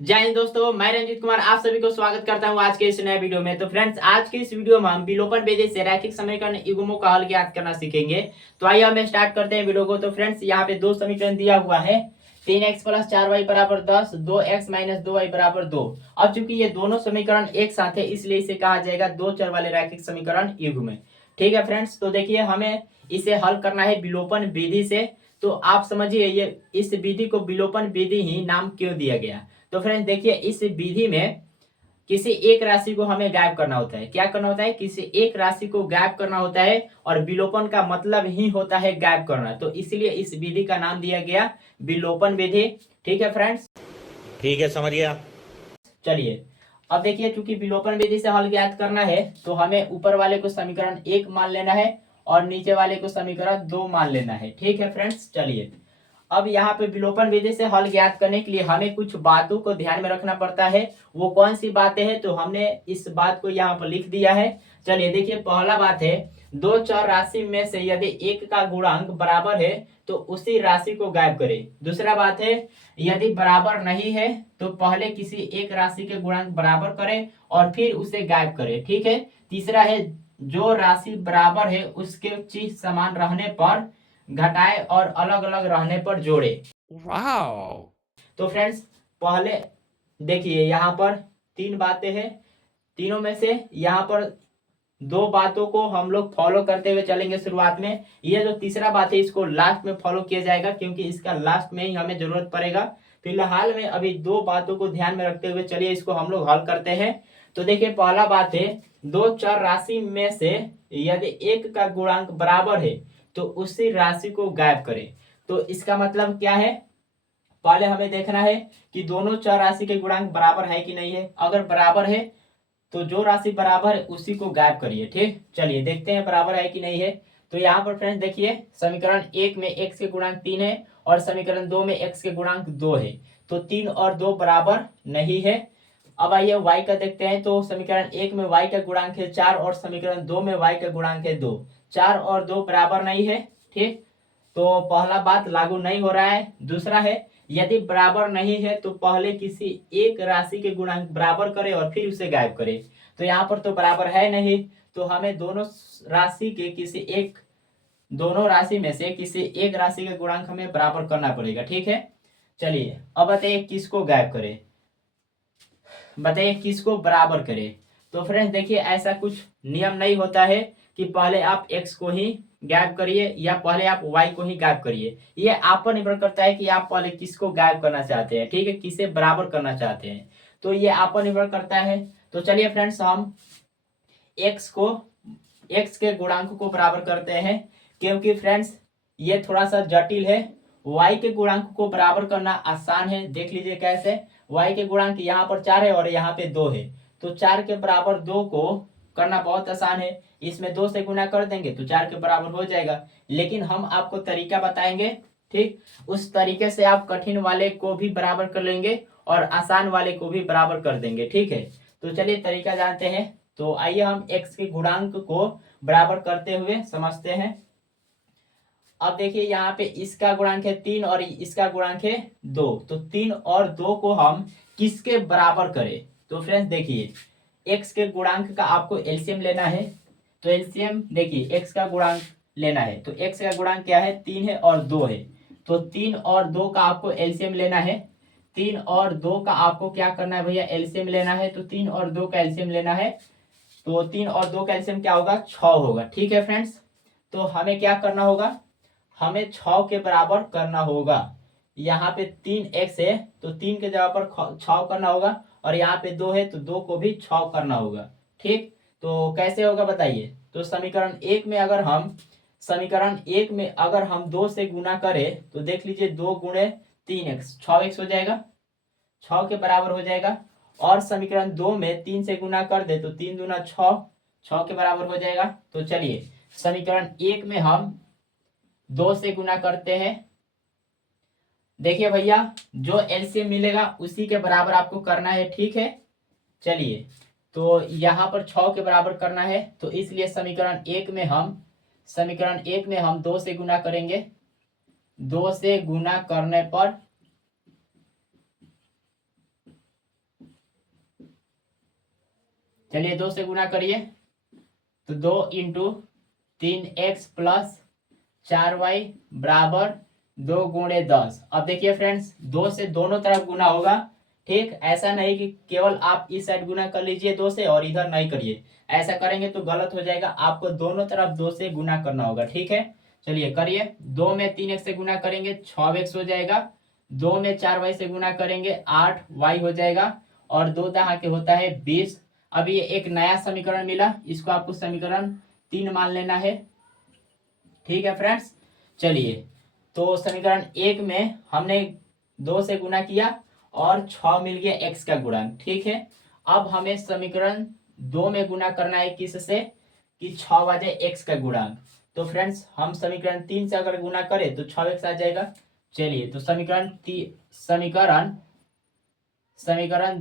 जय हिंद दोस्तों, मैं रंजीत कुमार आप सभी को स्वागत करता हूं आज के इस नए वीडियो में। तो फ्रेंड्स, आज के इस वीडियो में हम विलोपन विधि से रैखिक समीकरण युग्मों का हल ज्ञात करना सीखेंगे। तो आइए हम स्टार्ट करते हैं वीडियो को। तो फ्रेंड्स, यहाँ पे दो समीकरण दिया हुआ है, 3x+4y बराबर 10, 2x-2y बराबर 2। अब चूंकि ये दोनों समीकरण एक साथ है, इसलिए इसे कहा जाएगा दो चर वाले रैखिक समीकरण युग्म। ठीक है फ्रेंड्स, तो देखिए हमें इसे हल करना है विलोपन विधि से। तो आप समझिए ये इस विधि को विलोपन विधि ही नाम क्यों दिया गया। तो फ्रेंड्स देखिए, इस विधि में किसी एक राशि को हमें गायब करना होता है। क्या करना होता है? किसी एक राशि को गायब करना होता है, और विलोपन का मतलब ही होता है गायब करना। तो इसलिए इस विधि का नाम दिया गया विलोपन विधि। ठीक है फ्रेंड्स, ठीक है, समझ गया। चलिए अब देखिए, चूंकि विलोपन विधि से हल ज्ञात करना है तो हमें ऊपर वाले को समीकरण 1 मान लेना है और नीचे वाले को समीकरण 2 मान लेना है। ठीक है फ्रेंड्स, चलिए अब यहाँ पे विलोपन विधि से हल ज्ञात करने के लिए हमें कुछ बातों को ध्यान में रखना पड़ता है। वो कौन सी बातें हैं, तो हमने इस बात को यहाँ पर लिख दिया है। चलिए देखिए, पहला बात है, दो चर राशि में से यदि एक का गुणांक बराबर है तो उसी राशि को गायब करें। दूसरा बात है, यदि बराबर नहीं है तो पहले किसी एक राशि के गुणांक बराबर करें और फिर उसे गायब करें। ठीक है। तीसरा है, जो राशि बराबर है उसके चीज समान रहने पर घटाए और अलग अलग रहने पर जोड़े। वाओ। तो फ्रेंड्स, पहले देखिए यहाँ पर तीन बातें हैं। तीनों में से यहाँ पर दो बातों को हम लोग फॉलो करते हुए चलेंगे शुरुआत में। ये जो तीसरा बात है इसको लास्ट में फॉलो किया जाएगा, क्योंकि इसका लास्ट में ही हमें जरूरत पड़ेगा। फिलहाल में अभी दो बातों को ध्यान में रखते हुए चलिए इसको हम लोग हल करते हैं। तो देखिए, पहला बात है, दो चर राशि में से यदि एक का गुणांक बराबर है तो उसी राशि को गायब करें। तो इसका मतलब क्या है, पहले हमें देखना है कि दोनों चर राशि के गुणांक बराबर है कि नहीं है। अगर बराबर है तो जो राशि बराबर है उसी को गायब करिए। ठीक, चलिए देखते हैं बराबर है कि नहीं है। तो यहाँ पर फ्रेंड्स देखिए, समीकरण 1 में x के गुणांक 3 है और समीकरण 2 में x के गुणांक 2 है। तो 3 और 2 बराबर नहीं है। अब आइए y का देखते हैं। तो समीकरण 1 में y का गुणांक है 4 और समीकरण 2 में y का गुणांक है 2। 4 और 2 बराबर नहीं है। ठीक, तो पहला बात लागू नहीं हो रहा है। दूसरा है, यदि बराबर नहीं है तो पहले किसी एक राशि के गुणांक बराबर करें और फिर उसे गायब करें। तो यहाँ पर तो बराबर है नहीं, तो हमें दोनों राशि में से किसी एक राशि के गुणांक हमें बराबर करना पड़ेगा। ठीक है, चलिए अब बताइए किसको गायब करें, बताइए किसको बराबर करें। तो फ्रेंड्स देखिए, ऐसा कुछ नियम नहीं होता है कि पहले आप x को ही गायब करिए या पहले आप y को ही गायब करिए। ये आप पर निर्भर करता है कि आप पहले किसको गायब करना चाहते हैं। ठीक है, किसे बराबर करना चाहते हैं, तो ये आप पर निर्भर करता है। तो चलिए फ्रेंड्स, हम x के गुणांक को बराबर करते हैं, क्योंकि फ्रेंड्स ये थोड़ा सा जटिल है। y के गुणांक को बराबर करना आसान है। देख लीजिए कैसे। y के गुणांक यहाँ पर 4 है और यहाँ पे 2 है। तो 4 के बराबर 2 को करना बहुत आसान है। इसमें 2 से गुना कर देंगे तो 4 के बराबर हो जाएगा। लेकिन हम आपको तरीका बताएंगे, ठीक, उस तरीके से आप कठिन वाले को भी बराबर कर लेंगे और आसान वाले को भी बराबर कर देंगे। ठीक है, तो चलिए तरीका जानते हैं। तो आइए हम x के गुणांक को बराबर करते हुए समझते हैं। अब देखिए, यहाँ पे इसका गुणांक है 3 और इसका गुणांक है 2। तो 3 और 2 को हम किसके बराबर करें। तो फ्रेंड्स देखिए, x के गुणांक का आपको एलसीएम लेना है। तो एलसीएम देखिए, x का गुणांक लेना है। तो x का गुणांक क्या है, 3 है और 2 है। तो 3 और 2 का आपको एलसीएम लेना है। 3 और 2 का आपको क्या करना है भैया, एलसीएम लेना है। तो 3 और 2 का एलसीएम लेना है। तो 3 और 2 का एलसीएम क्या होगा, 6 होगा। ठीक है फ्रेंड्स, तो हमें क्या करना होगा, हमें 6 के बराबर करना होगा। यहाँ पे 3x है तो 3 के जगह पर 6 करना होगा, और यहाँ पे 2 है तो 2 को भी 6 करना होगा। ठीक, तो कैसे होगा बताइए। तो समीकरण एक में अगर हम 2 से गुना करें तो देख लीजिए, 2 गुणे 3x 6x हो जाएगा, 6 के बराबर हो जाएगा। और समीकरण 2 में 3 से गुना कर दे तो 3 दूना 6, 6 के बराबर हो जाएगा। तो चलिए समीकरण 1 में हम 2 से गुना करते हैं। देखिए भैया, जो एलसीएम मिलेगा उसी के बराबर आपको करना है। ठीक है, चलिए तो यहाँ पर 6 के बराबर करना है, तो इसलिए समीकरण एक में हम 2 से गुना करेंगे। 2 से गुना करने पर चलिए 2 से गुना करिए, तो 2 इंटू 3x प्लस 4y बराबर 2 गुणे 10। अब देखिए फ्रेंड्स, 2 से दोनों तरफ गुना होगा, ठीक। ऐसा नहीं कि केवल आप इस साइड गुना कर लीजिए 2 से और इधर नहीं करिए, ऐसा करेंगे तो गलत हो जाएगा। आपको दोनों तरफ 2 से गुना करना होगा, ठीक है। चलिए करिए, 2 में 3x से गुना करेंगे 6x हो जाएगा, 2 में 4y से गुना करेंगे 8y हो जाएगा, और 2 दहा के होता है 20। अब ये एक नया समीकरण मिला, इसको आपको समीकरण 3 मान लेना है, ठीक है फ्रेंड्स। चलिए, तो समीकरण 1 में हमने 2 से गुना किया और 6 मिल गया x का गुणांक, ठीक है। अब हमें समीकरण 2 में गुना करना है किससे, कि 6 बजे x का गुणांक। तो फ्रेंड्स, हम समीकरण 3 से अगर गुना करें तो 6x आ जाएगा। चलिए, तो समीकरण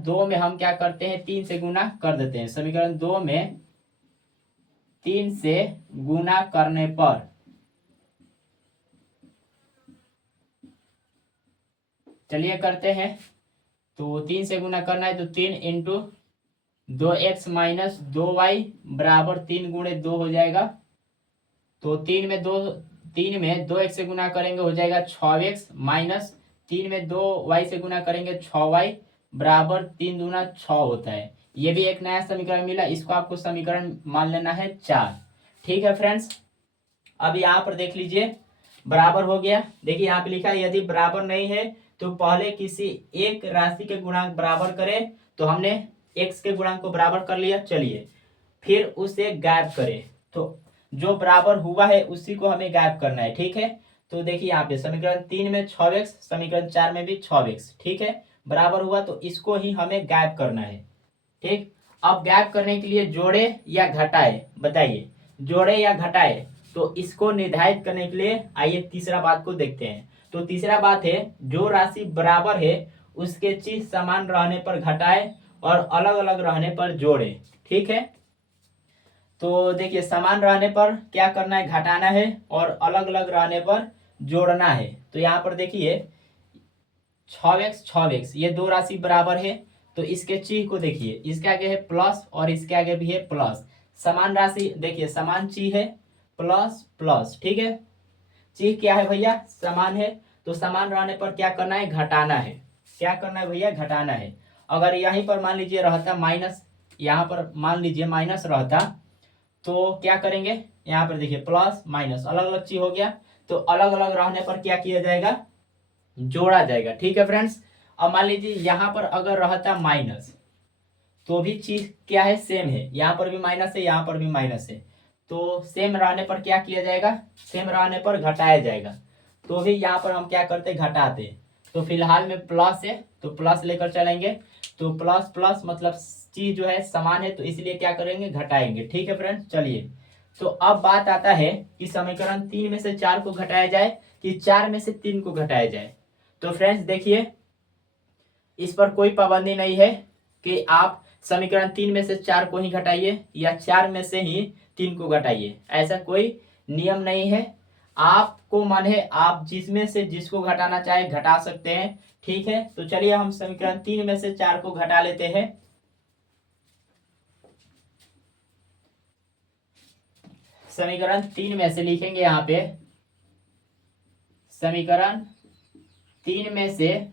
2 में हम क्या करते हैं, 3 से गुना कर देते हैं। समीकरण 2 में 3 से गुना करने पर चलिए करते हैं, तो 3 से गुना करना है तो 3 इंटू 2x माइनस 2y बराबर 3 गुणे 2 हो जाएगा। तो 3 में 2x से गुना करेंगे हो जाएगा 6x माइनस 3 में 2y से गुना करेंगे 6y बराबर 3 दूना 6 होता है। ये भी एक नया समीकरण मिला, इसको आपको समीकरण मान लेना है 4, ठीक है फ्रेंड्स। अब यहाँ पर देख लीजिए, बराबर हो गया। देखिए यहाँ पे लिखा है यदि बराबर नहीं है तो पहले किसी एक राशि के गुणांक बराबर करें, तो हमने x के गुणांक को बराबर कर लिया। चलिए, फिर उसे गायब करें, तो जो बराबर हुआ है उसी को हमें गायब करना है, ठीक है। तो देखिए यहाँ पे समीकरण 3 में 6x, समीकरण 4 में भी 6x, ठीक है, बराबर हुआ, तो इसको ही हमें गायब करना है, ठीक। अब गायब करने के लिए जोड़े या घटाए, बताइए, जोड़े या घटाए। तो इसको निर्धारित करने के लिए आइए तीसरा बात को देखते हैं। तो तीसरा बात है, जो राशि बराबर है उसके चिन्ह समान रहने पर घटाए और अलग अलग रहने पर जोड़े, ठीक है। तो देखिए, समान रहने पर क्या करना है, घटाना है, और अलग अलग रहने पर जोड़ना है। तो यहाँ पर देखिए 6x ये दो राशि बराबर है, तो इसके चिन्ह को देखिए, इसके आगे है प्लस और इसके आगे भी है प्लस। समान राशि देखिए, समान चिन्ह है, प्लस प्लस, ठीक है। चिन्ह क्या है भैया, समान है, तो समान रहने पर क्या करना है, घटाना है। क्या करना है भैया, घटाना है। अगर यहीं पर मान लीजिए रहता माइनस, यहाँ पर मान लीजिए माइनस रहता, तो क्या करेंगे, यहाँ पर देखिए प्लस माइनस अलग अलग चीज हो गया, तो अलग अलग रहने पर क्या किया जाएगा, जोड़ा जाएगा, ठीक है फ्रेंड्स। अब मान लीजिए यहाँ पर अगर रहता माइनस, तो भी चीज क्या है, सेम है, यहाँ पर भी माइनस है, यहाँ पर भी माइनस है, तो सेम रहने पर क्या किया जाएगा, सेम रहने पर घटाया जाएगा। तो भी यहाँ पर हम क्या करते, घटाते। तो फिलहाल में प्लस है तो प्लस लेकर चलेंगे, तो प्लस प्लस मतलब चीज जो है समान है, तो इसलिए क्या करेंगे, घटाएंगे, ठीक है फ्रेंड्स। चलिए, तो अब बात आता है कि समीकरण 3 में से 4 को घटाया जाए कि 4 में से 3 को घटाया जाए। तो फ्रेंड्स देखिए, इस पर कोई पाबंदी नहीं है कि आप समीकरण 3 में से 4 को ही घटाइए या 4 में से ही 3 को घटाइए, ऐसा कोई नियम नहीं है। आपको मन है आप जिसमें से जिसको घटाना चाहे घटा सकते हैं, ठीक है। तो चलिए हम समीकरण 3 में से 4 को घटा लेते हैं। समीकरण 3 में से लिखेंगे यहाँ पे, समीकरण 3 में से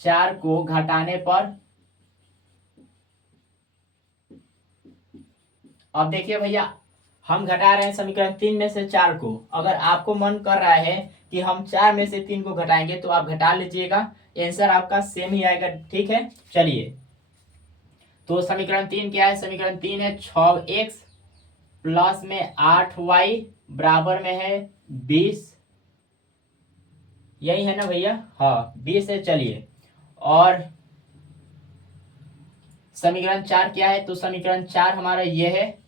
4 को घटाने पर, अब देखिए भैया, हम घटा रहे हैं समीकरण 3 में से 4 को। अगर आपको मन कर रहा है कि हम 4 में से 3 को घटाएंगे तो आप घटा लीजिएगा, आंसर आपका सेम ही आएगा, ठीक है। चलिए, तो समीकरण 3 क्या है, समीकरण 3 है 6x प्लस में 8y बराबर में है 20, यही है ना भैया, हाँ 20 है। चलिए, और समीकरण 4 क्या है, तो समीकरण 4 हमारा ये है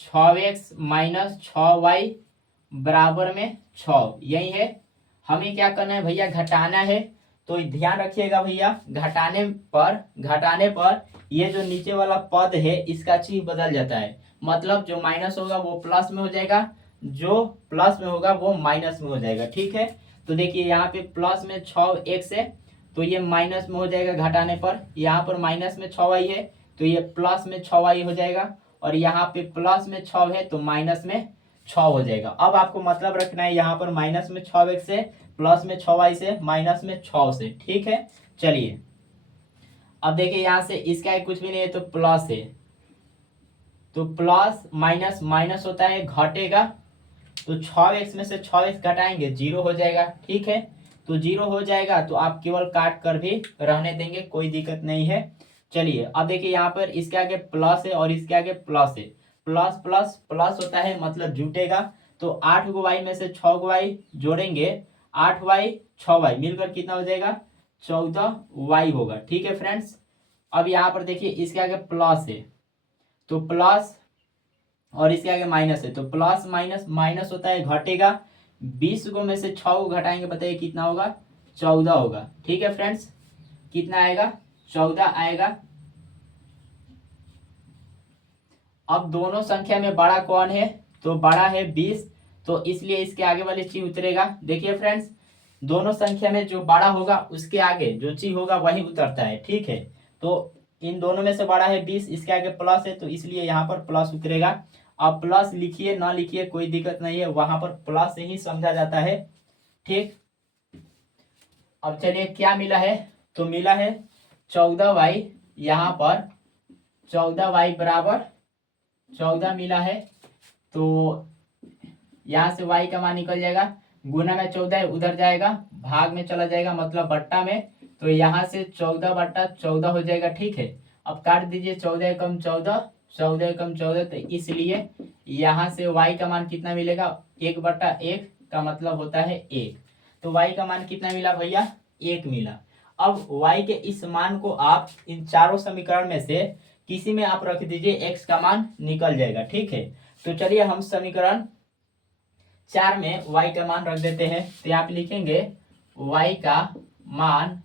6x माइनस 6y बराबर में 6, यही है। हमें क्या करना है भैया, घटाना है। तो ध्यान रखिएगा भैया, घटाने पर ये जो नीचे वाला पद है इसका चिन्ह बदल जाता है, मतलब जो माइनस होगा वो प्लस में हो जाएगा, जो प्लस में होगा वो माइनस में हो जाएगा, ठीक है। तो देखिए यहाँ पे प्लस में 6x है, तो ये माइनस में हो जाएगा घटाने पर, यहाँ पर माइनस में 6y है, तो ये प्लस में 6y हो जाएगा, और यहाँ पे प्लस में 6 है तो माइनस में 6 हो जाएगा। अब आपको मतलब रखना है यहाँ पर माइनस में 6x से, प्लस में 6y से, माइनस में 6 से। ठीक है, चलिए अब देखिए यहाँ से इसका कुछ भी नहीं है तो प्लस है, तो प्लस माइनस माइनस होता है घटेगा, तो 6x में से 6x घटाएंगे 0 हो जाएगा। ठीक है, तो 0 हो जाएगा तो आप केवल काट कर भी रहने देंगे, कोई दिक्कत नहीं है। चलिए अब देखिए यहाँ पर इसके आगे प्लस है और इसके आगे प्लस है, प्लस प्लस प्लस होता है मतलब जुटेगा, तो 8 गो y में से 6 गो y जोड़ेंगे, 8y 6y मिलकर कितना हो जाएगा 14y होगा। ठीक है फ्रेंड्स, अब यहाँ पर देखिए इसके आगे प्लस है तो प्लस, और इसके आगे माइनस है तो प्लस माइनस माइनस होता है घटेगा, 20 गो में से 6 को घटाएंगे, बताइए कितना होगा 14 होगा। ठीक है फ्रेंड्स, कितना आएगा 14 आएगा। अब दोनों संख्या में बड़ा कौन है, तो बड़ा है 20, तो इसलिए इसके आगे वाली चीज उतरेगा। देखिए फ्रेंड्स, दोनों संख्या में जो बड़ा होगा उसके आगे जो चीज होगा वही उतरता है। ठीक है, तो इन दोनों में से बड़ा है 20, इसके आगे प्लस है तो इसलिए यहाँ पर प्लस उतरेगा। अब प्लस लिखिए ना लिखिए कोई दिक्कत नहीं है, वहां पर प्लस से ही समझा जाता है। ठीक, अब चलिए क्या मिला है, तो मिला है 14y, यहाँ पर 14y बराबर 14 मिला है, तो यहाँ से y का मान निकल जाएगा, गुना में 14 उधर जाएगा, भाग में चला जाएगा मतलब बट्टा में, तो यहाँ से 14 बट्टा 14 हो जाएगा। ठीक है, अब काट दीजिए, 14 कम 14, 14 कम 14, तो इसलिए यहाँ से y का मान कितना मिलेगा 1/1 का मतलब होता है 1, तो y का मान कितना मिला भैया 1 मिला। अब y के इस मान को आप इन चारों समीकरण में से किसी में आप रख दीजिए, x का मान निकल जाएगा। ठीक है, तो चलिए हम समीकरण 4 में y का मान रख देते हैं, तो आप लिखेंगे y का मान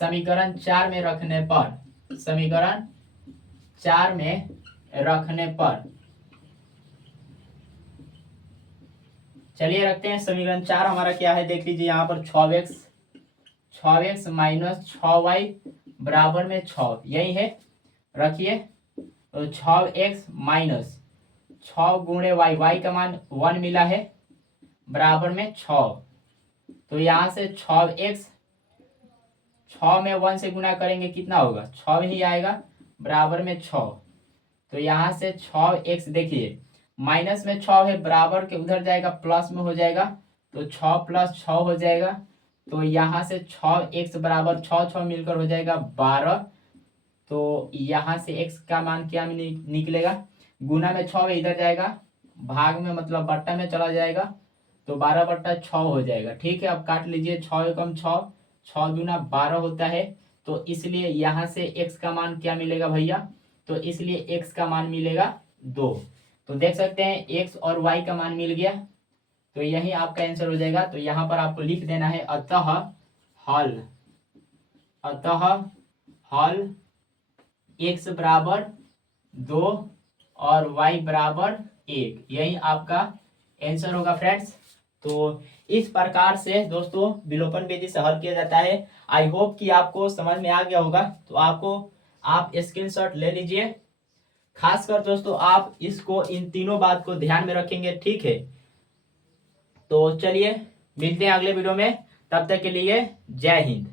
समीकरण 4 में रखने पर, समीकरण 4 में रखने पर, चलिए रखते हैं समीकरण 4 हमारा क्या है देख लीजिए, यहाँ पर 6x माइनस 6y बराबर में 6, यही है, रखिए, तो 6x माइनस 6 गुणे y का मान 1 मिला है बराबर में 6, तो यहाँ से 6x 6 में 1 से गुना करेंगे कितना होगा 6 ही आएगा बराबर में 6, तो यहाँ से 6x देखिए माइनस में 6 है, बराबर के उधर जाएगा प्लस में हो जाएगा, तो 6 प्लस 6 हो जाएगा, तो यहाँ से 6x बराबर 6 मिलकर हो जाएगा 12, तो यहाँ से x का मान क्या निकलेगा, गुना में 6 इधर जाएगा, भाग में मतलब बट्टा में चला जाएगा, तो 12/6 हो जाएगा। ठीक है, अब काट लीजिए, 6 कम 6, 6 दूना 12 होता है, तो इसलिए यहाँ से x का मान क्या मिलेगा भैया, तो इसलिए x का मान मिलेगा 2, तो देख सकते हैं x और y का मान मिल गया, तो यही आपका आंसर हो जाएगा। तो यहाँ पर आपको लिख देना है अतः हल x बराबर 2 और y बराबर 1, यही आपका आंसर होगा फ्रेंड्स। तो इस प्रकार से दोस्तों विलोपन विधि से हल किया जाता है। आई होप कि आपको समझ में आ गया होगा, तो आप स्क्रीनशॉट ले लीजिए, खासकर दोस्तों आप इसको इन तीनों बात को ध्यान में रखेंगे। ठीक है, तो चलिए मिलते हैं अगले वीडियो में, तब तक के लिए जय हिंद।